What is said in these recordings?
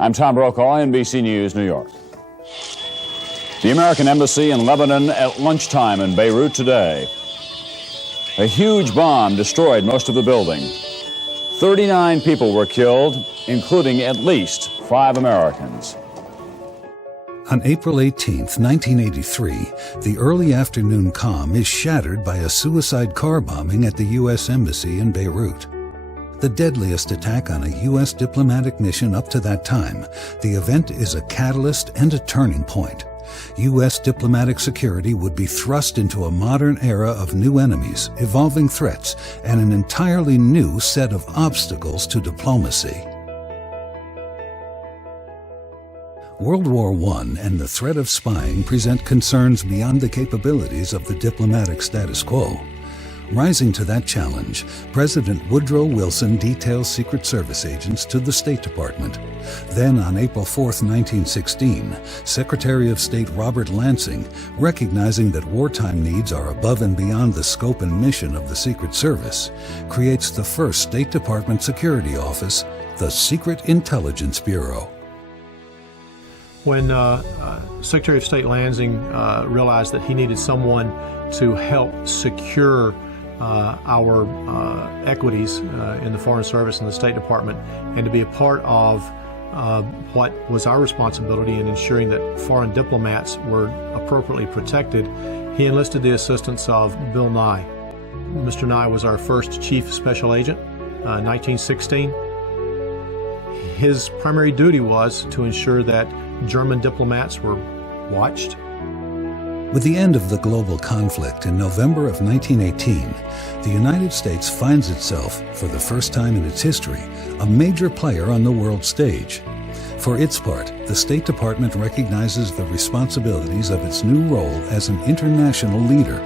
I'm Tom Brokaw, NBC News, New York. The American Embassy in Lebanon at lunchtime in Beirut today. A huge bomb destroyed most of the building. 39 people were killed, including at least 5 Americans. On April 18, 1983, the early afternoon calm is shattered by a suicide car bombing at the U.S. Embassy in Beirut. The deadliest attack on a U.S. diplomatic mission up to that time, the event is a catalyst and a turning point. U.S. diplomatic security would be thrust into a modern era of new enemies, evolving threats, and an entirely new set of obstacles to diplomacy. World War I and the threat of spying present concerns beyond the capabilities of the diplomatic status quo. Rising to that challenge, President Woodrow Wilson details Secret Service agents to the State Department. Then, on April 4, 1916, Secretary of State Robert Lansing, recognizing that wartime needs are above and beyond the scope and mission of the Secret Service, creates the first State Department security office, the Secret Intelligence Bureau. When Secretary of State Lansing realized that he needed someone to help secure our equities in the Foreign Service and the State Department, and to be a part of what was our responsibility in ensuring that foreign diplomats were appropriately protected, he enlisted the assistance of Bill Nye. Mr. Nye was our first Chief Special Agent, 1916. His primary duty was to ensure that German diplomats were watched. With the end of the global conflict in November of 1918, the United States finds itself, for the first time in its history, a major player on the world stage. For its part, the State Department recognizes the responsibilities of its new role as an international leader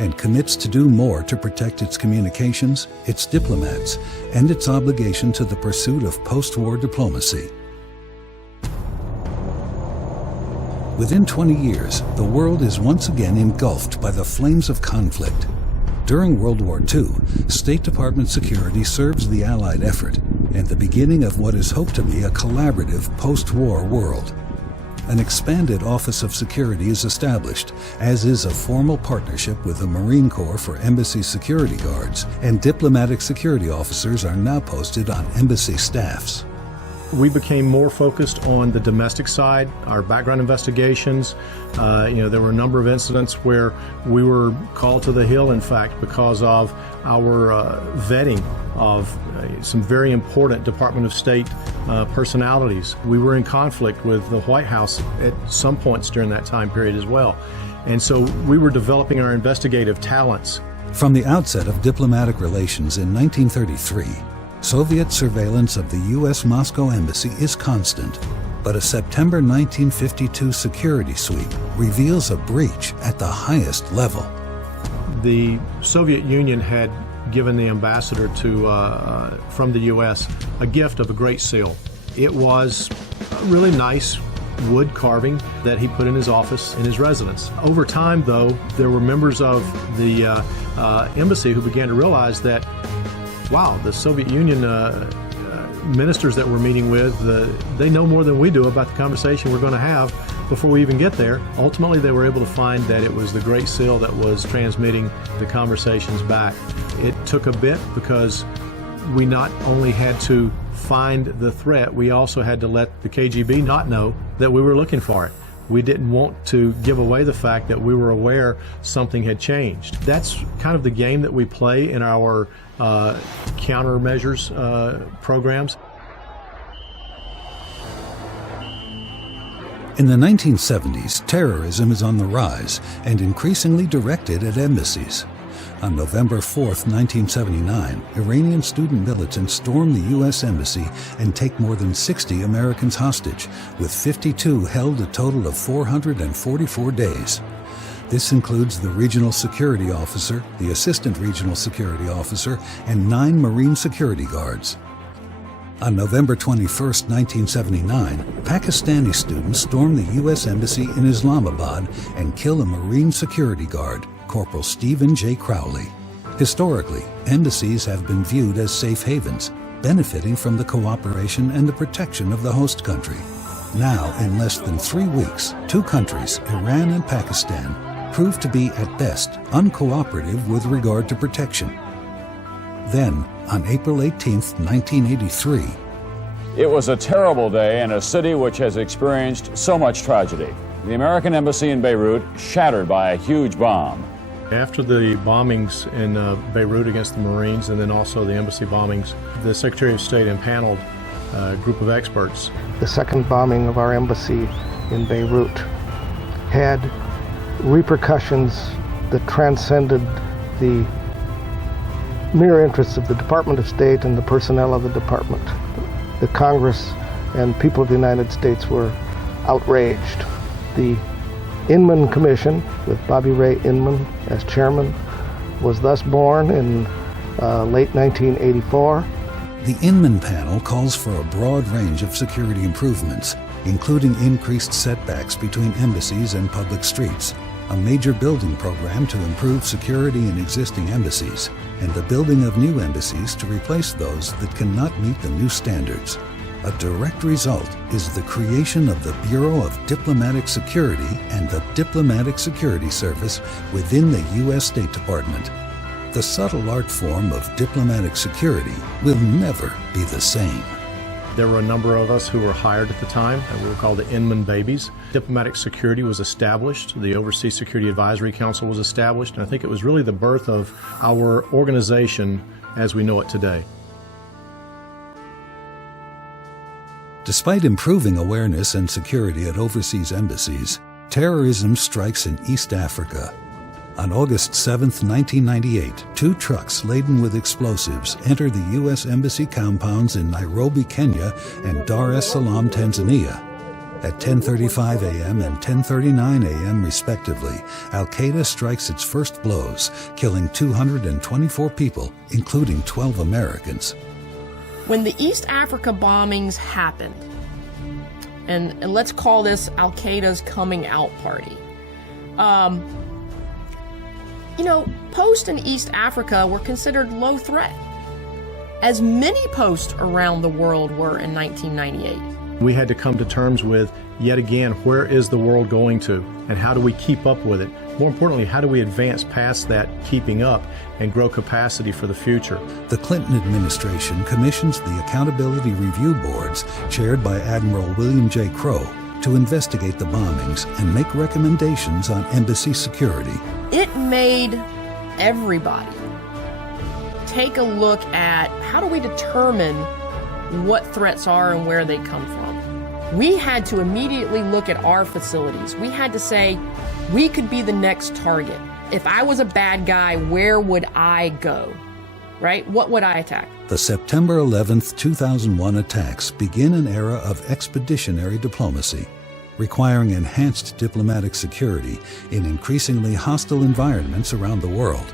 and commits to do more to protect its communications, its diplomats, and its obligation to the pursuit of post-war diplomacy. Within 20 years, the world is once again engulfed by the flames of conflict. During World War II, State Department security serves the Allied effort and the beginning of what is hoped to be a collaborative post-war world. An expanded Office of Security is established, as is a formal partnership with the Marine Corps for embassy security guards, and diplomatic security officers are now posted on embassy staffs. We became more focused on the domestic side, our background investigations. There were a number of incidents where we were called to the Hill, in fact, because of our vetting of some very important Department of State personalities. We were in conflict with the White House at some points during that time period as well. And so we were developing our investigative talents. From the outset of diplomatic relations in 1933, Soviet surveillance of the U.S. Moscow Embassy is constant, but a September 1952 security sweep reveals a breach at the highest level. The Soviet Union had given the ambassador from the U.S. a gift of a Great Seal. It was a really nice wood carving that he put in his office in his residence. Over time, though, there were members of the embassy who began to realize that, wow, the Soviet Union ministers that we're meeting with, they know more than we do about the conversation we're going to have before we even get there. Ultimately, they were able to find that it was the Great Seal that was transmitting the conversations back. It took a bit because we not only had to find the threat, we also had to let the KGB not know that we were looking for it. We didn't want to give away the fact that we were aware something had changed. That's kind of the game that we play in our countermeasures programs. In the 1970s, terrorism is on the rise and increasingly directed at embassies. On November 4, 1979, Iranian student militants storm the U.S. Embassy and take more than 60 Americans hostage, with 52 held a total of 444 days. This includes the regional security officer, the assistant regional security officer, and 9 Marine security guards. On November 21, 1979, Pakistani students storm the U.S. Embassy in Islamabad and kill a Marine security guard, Corporal Stephen J. Crowley. Historically, embassies have been viewed as safe havens, benefiting from the cooperation and the protection of the host country. Now, in less than 3 weeks, two countries, Iran and Pakistan, proved to be, at best, uncooperative with regard to protection. Then, on April 18, 1983, It was a terrible day in a city which has experienced so much tragedy. The American embassy in Beirut shattered by a huge bomb. After the bombings in Beirut against the Marines, and then also the embassy bombings, the Secretary of State impaneled a group of experts. The second bombing of our embassy in Beirut had repercussions that transcended the mere interests of the Department of State and the personnel of the department. The Congress and people of the United States were outraged. The Inman Commission, with Bobby Ray Inman as chairman, was thus born in late 1984. the Inman panel calls for a broad range of security improvements, including increased setbacks between embassies and public streets, a major building program to improve security in existing embassies, and the building of new embassies to replace those that cannot meet the new standards. A direct result is the creation of the Bureau of Diplomatic Security and the Diplomatic Security Service within the U.S. State Department. The subtle art form of diplomatic security will never be the same. There were a number of us who were hired at the time, and we were called the Inman Babies. Diplomatic security was established. The Overseas Security Advisory Council was established, and I think it was really the birth of our organization as we know it today. Despite improving awareness and security at overseas embassies, terrorism strikes in East Africa. On August 7, 1998, 2 trucks laden with explosives entered the U.S. Embassy compounds in Nairobi, Kenya, and Dar es Salaam, Tanzania. At 10:35 a.m. and 10:39 a.m. respectively, Al-Qaeda strikes its first blows, killing 224 people, including 12 Americans. When the East Africa bombings happened, and let's call this Al-Qaeda's coming out party, posts in East Africa were considered low threat, as many posts around the world were in 1998. We had to come to terms with, yet again, where is the world going to, and how do we keep up with it? More importantly, how do we advance past that keeping up and grow capacity for the future? The Clinton administration commissions the Accountability Review Boards, chaired by Admiral William J. Crowe, to investigate the bombings and make recommendations on embassy security. It made everybody take a look at how do we determine what threats are and where they come from. We had to immediately look at our facilities. We had to say, we could be the next target. If I was a bad guy, where would I go? Right? What would I attack? The September 11, 2001 attacks begin an era of expeditionary diplomacy, requiring enhanced diplomatic security in increasingly hostile environments around the world.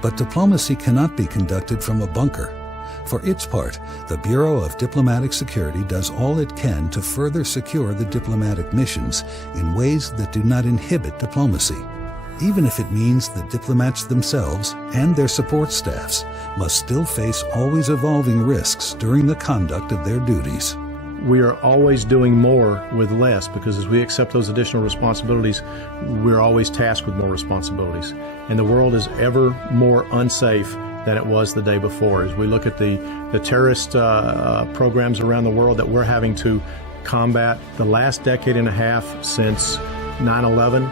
But diplomacy cannot be conducted from a bunker. For its part, the Bureau of Diplomatic Security does all it can to further secure the diplomatic missions in ways that do not inhibit diplomacy, even if it means the diplomats themselves and their support staffs must still face always evolving risks during the conduct of their duties. We are always doing more with less, because as we accept those additional responsibilities, we're always tasked with more responsibilities. And the world is ever more unsafe than it was the day before. As we look at the terrorist programs around the world that we're having to combat, the last decade and a half since 9/11,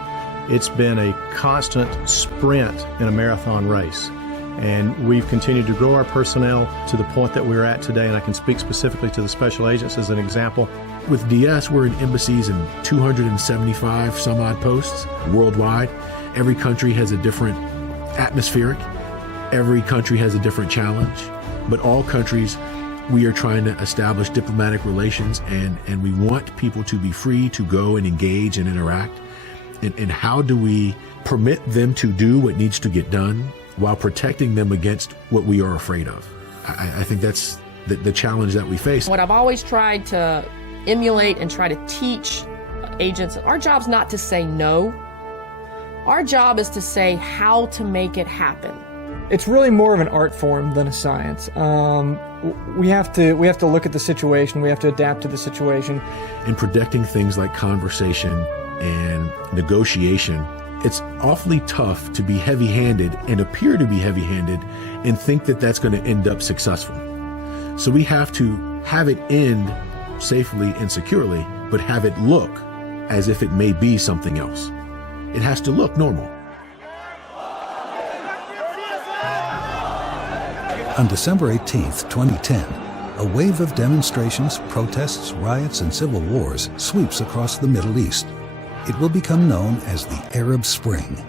it's been a constant sprint in a marathon race. And we've continued to grow our personnel to the point that we're at today, and I can speak specifically to the special agents as an example. With DS, we're in embassies in 275 some odd posts worldwide. Every country has a different atmospheric. Every country has a different challenge. But all countries, we are trying to establish diplomatic relations, and we want people to be free to go and engage and interact. And how do we permit them to do what needs to get done while protecting them against what we are afraid of? I think that's the challenge that we face. What I've always tried to emulate and try to teach agents, our job's not to say no. Our job is to say how to make it happen. It's really more of an art form than a science. We have to look at the situation. We have to adapt to the situation. In predicting things like conversation and negotiation, it's awfully tough to be heavy-handed and appear to be heavy-handed and think that that's going to end up successful. So we have to have it end safely and securely, but have it look as if it may be something else. It has to look normal. On December 18, 2010, a wave of demonstrations, protests, riots, and civil wars sweeps across the Middle East. It will become known as the Arab Spring.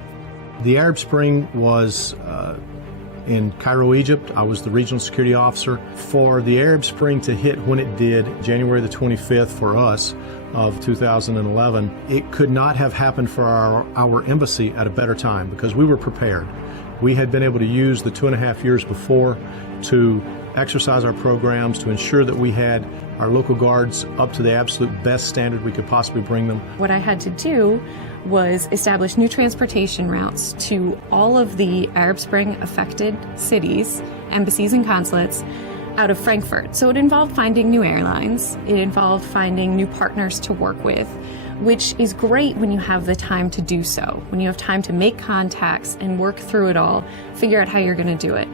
The Arab Spring was in Cairo, Egypt. I was the regional security officer. For the Arab Spring to hit when it did, January the 25th for us of 2011, it could not have happened for our embassy at a better time because we were prepared. We had been able to use the 2.5 years before to exercise our programs to ensure that we had our local guards up to the absolute best standard we could possibly bring them. What I had to do was establish new transportation routes to all of the Arab Spring affected cities, embassies and consulates out of Frankfurt. So it involved finding new airlines. It involved finding new partners to work with, which is great when you have the time to do so, when you have time to make contacts and work through it all, figure out how you're going to do it.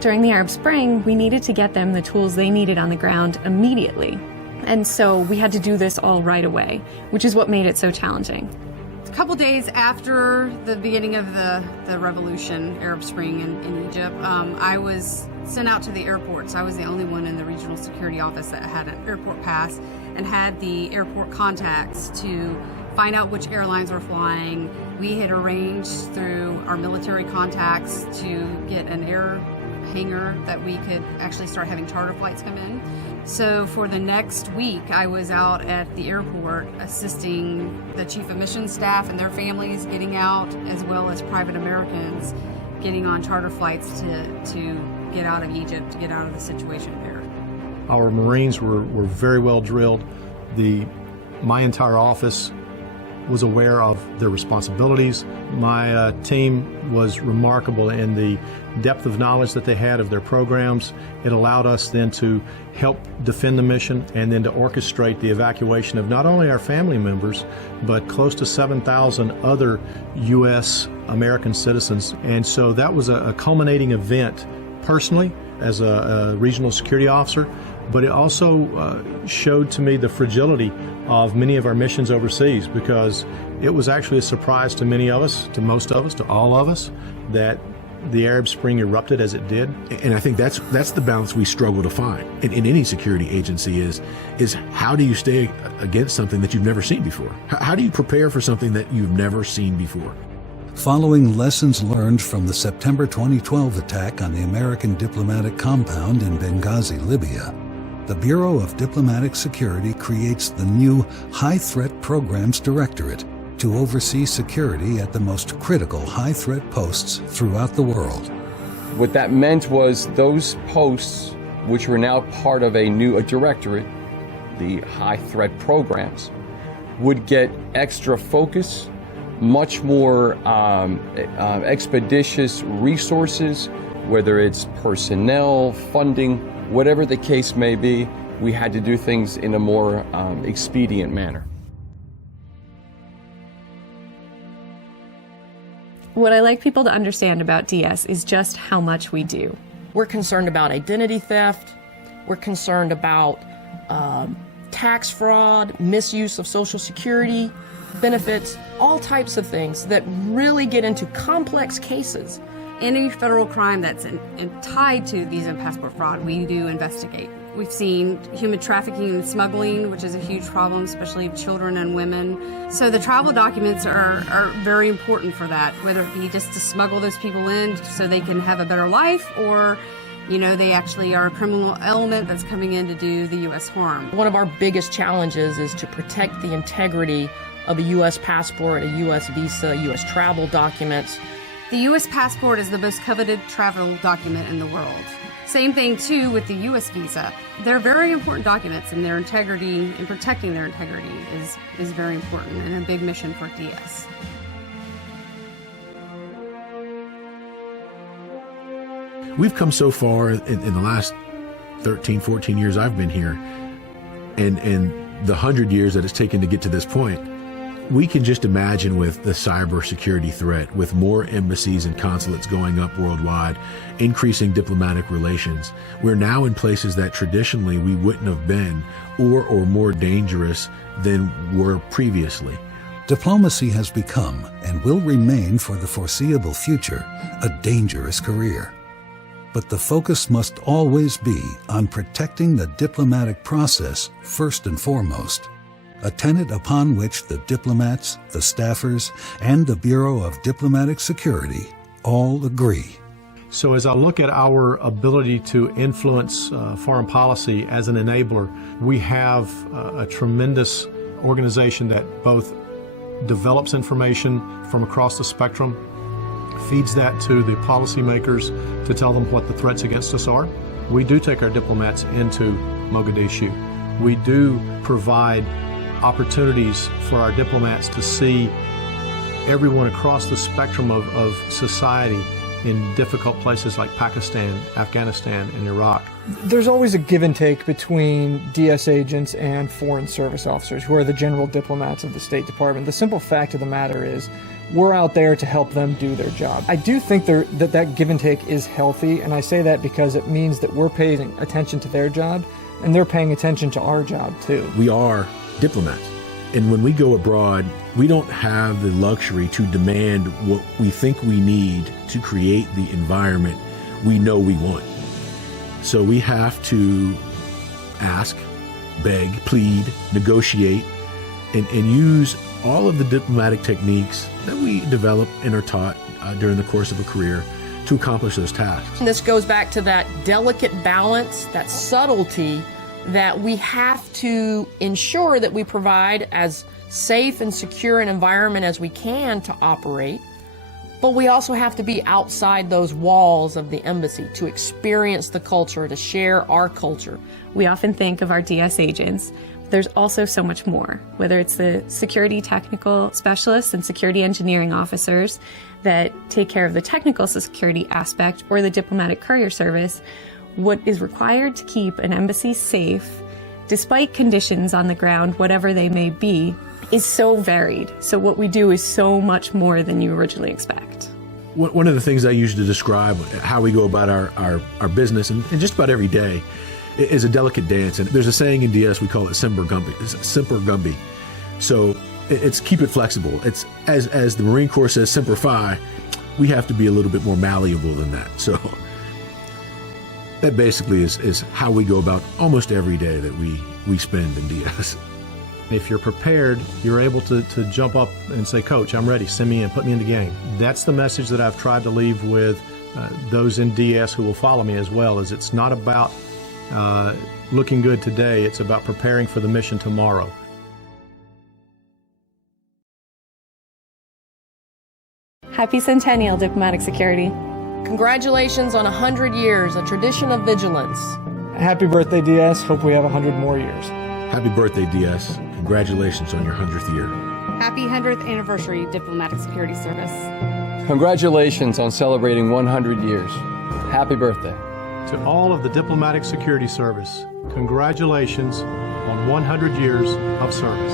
During the Arab Spring, we needed to get them the tools they needed on the ground immediately. And so we had to do this all right away, which is what made it so challenging. A couple days after the beginning of the revolution, Arab Spring in Egypt, I was sent out to the airports. I was the only one in the regional security office that had an airport pass and had the airport contacts to find out which airlines were flying. We had arranged through our military contacts to get an air hangar that we could actually start having charter flights come in. So for the next week, I was out at the airport assisting the chief of mission staff and their families getting out, as well as private Americans getting on charter flights to get out of Egypt, to get out of the situation there. Our Marines were very well drilled. My entire office was aware of their responsibilities. My team was remarkable in the depth of knowledge that they had of their programs. It allowed us then to help defend the mission and then to orchestrate the evacuation of not only our family members, but close to 7,000 other U.S. American citizens. And so that was a culminating event personally as a regional security officer, but it also showed to me the fragility of many of our missions overseas, because it was actually a surprise to many of us, to most of us, to all of us, that the Arab Spring erupted as it did. And I think that's the balance we struggle to find in any security agency is how do you stay against something that you've never seen before? How do you prepare for something that you've never seen before? Following lessons learned from the September 2012 attack on the American diplomatic compound in Benghazi, Libya, the Bureau of Diplomatic Security creates the new High Threat Programs Directorate to oversee security at the most critical high-threat posts throughout the world. What that meant was those posts, which were now part of a directorate, the high-threat programs, would get extra focus, much more expeditious resources, whether it's personnel, funding, whatever the case may be. We had to do things in a more expedient manner. What I like people to understand about DS is just how much we do. We're concerned about identity theft. We're concerned about tax fraud, misuse of Social Security benefits, all types of things that really get into complex cases. Any federal crime that's tied to visa and passport fraud, we do investigate. We've seen human trafficking and smuggling, which is a huge problem, especially of children and women. So the travel documents are very important for that, whether it be just to smuggle those people in so they can have a better life, or they actually are a criminal element that's coming in to do the U.S. harm. One of our biggest challenges is to protect the integrity of a U.S. passport, a U.S. visa, U.S. travel documents. The U.S. passport is the most coveted travel document in the world. Same thing, too, with the U.S. visa. They're very important documents, and their integrity and protecting their integrity is very important and a big mission for DS. We've come so far in the last 13, 14 years I've been here, and the 100 years that it's taken to get to this point. We can just imagine with the cybersecurity threat, with more embassies and consulates going up worldwide, increasing diplomatic relations, we're now in places that traditionally we wouldn't have been, or more dangerous than were previously. Diplomacy has become, and will remain for the foreseeable future, a dangerous career. But the focus must always be on protecting the diplomatic process first and foremost, a tenet upon which the diplomats, the staffers, and the Bureau of Diplomatic Security all agree. So as I look at our ability to influence foreign policy as an enabler, we have a tremendous organization that both develops information from across the spectrum, feeds that to the policymakers to tell them what the threats against us are. We do take our diplomats into Mogadishu. We do provide opportunities for our diplomats to see everyone across the spectrum of society in difficult places like Pakistan, Afghanistan, and Iraq. There's always a give and take between DS agents and Foreign Service officers, who are the general diplomats of the State Department. The simple fact of the matter is, we're out there to help them do their job. I do think that give and take is healthy, and I say that because it means that we're paying attention to their job, and they're paying attention to our job too. We are diplomats. And when we go abroad, we don't have the luxury to demand what we think we need to create the environment we know we want. So we have to ask, beg, plead, negotiate, and use all of the diplomatic techniques that we develop and are taught during the course of a career to accomplish those tasks. And this goes back to that delicate balance, that subtlety that we have to ensure that we provide as safe and secure an environment as we can to operate, but we also have to be outside those walls of the embassy to experience the culture, to share our culture. We often think of our DS agents. There's also so much more, whether it's the security technical specialists and security engineering officers that take care of the technical security aspect, or the diplomatic courier service. What is required to keep an embassy safe, despite conditions on the ground, whatever they may be, is so varied. So what we do is so much more than you originally expect. One of the things I use to describe how we go about our business, and just about every day, is a delicate dance. And there's a saying in DS, we call it Semper Gumby. So it's keep it flexible. It's as the Marine Corps says, Semper Fi, we have to be a little bit more malleable than that. So that basically is how we go about almost every day that we spend in DS. If you're prepared, you're able to jump up and say, Coach, I'm ready, send me in, put me in the game. That's the message that I've tried to leave with those in DS who will follow me as well, is it's not about looking good today, it's about preparing for the mission tomorrow. Happy Centennial, Diplomatic Security. Congratulations on 100 years, a tradition of vigilance. Happy birthday, DS. Hope we have 100 more years. Happy birthday, DS. Congratulations on your 100th year. Happy 100th anniversary, Diplomatic Security Service. Congratulations on celebrating 100 years. Happy birthday. To all of the Diplomatic Security Service, congratulations on 100 years of service.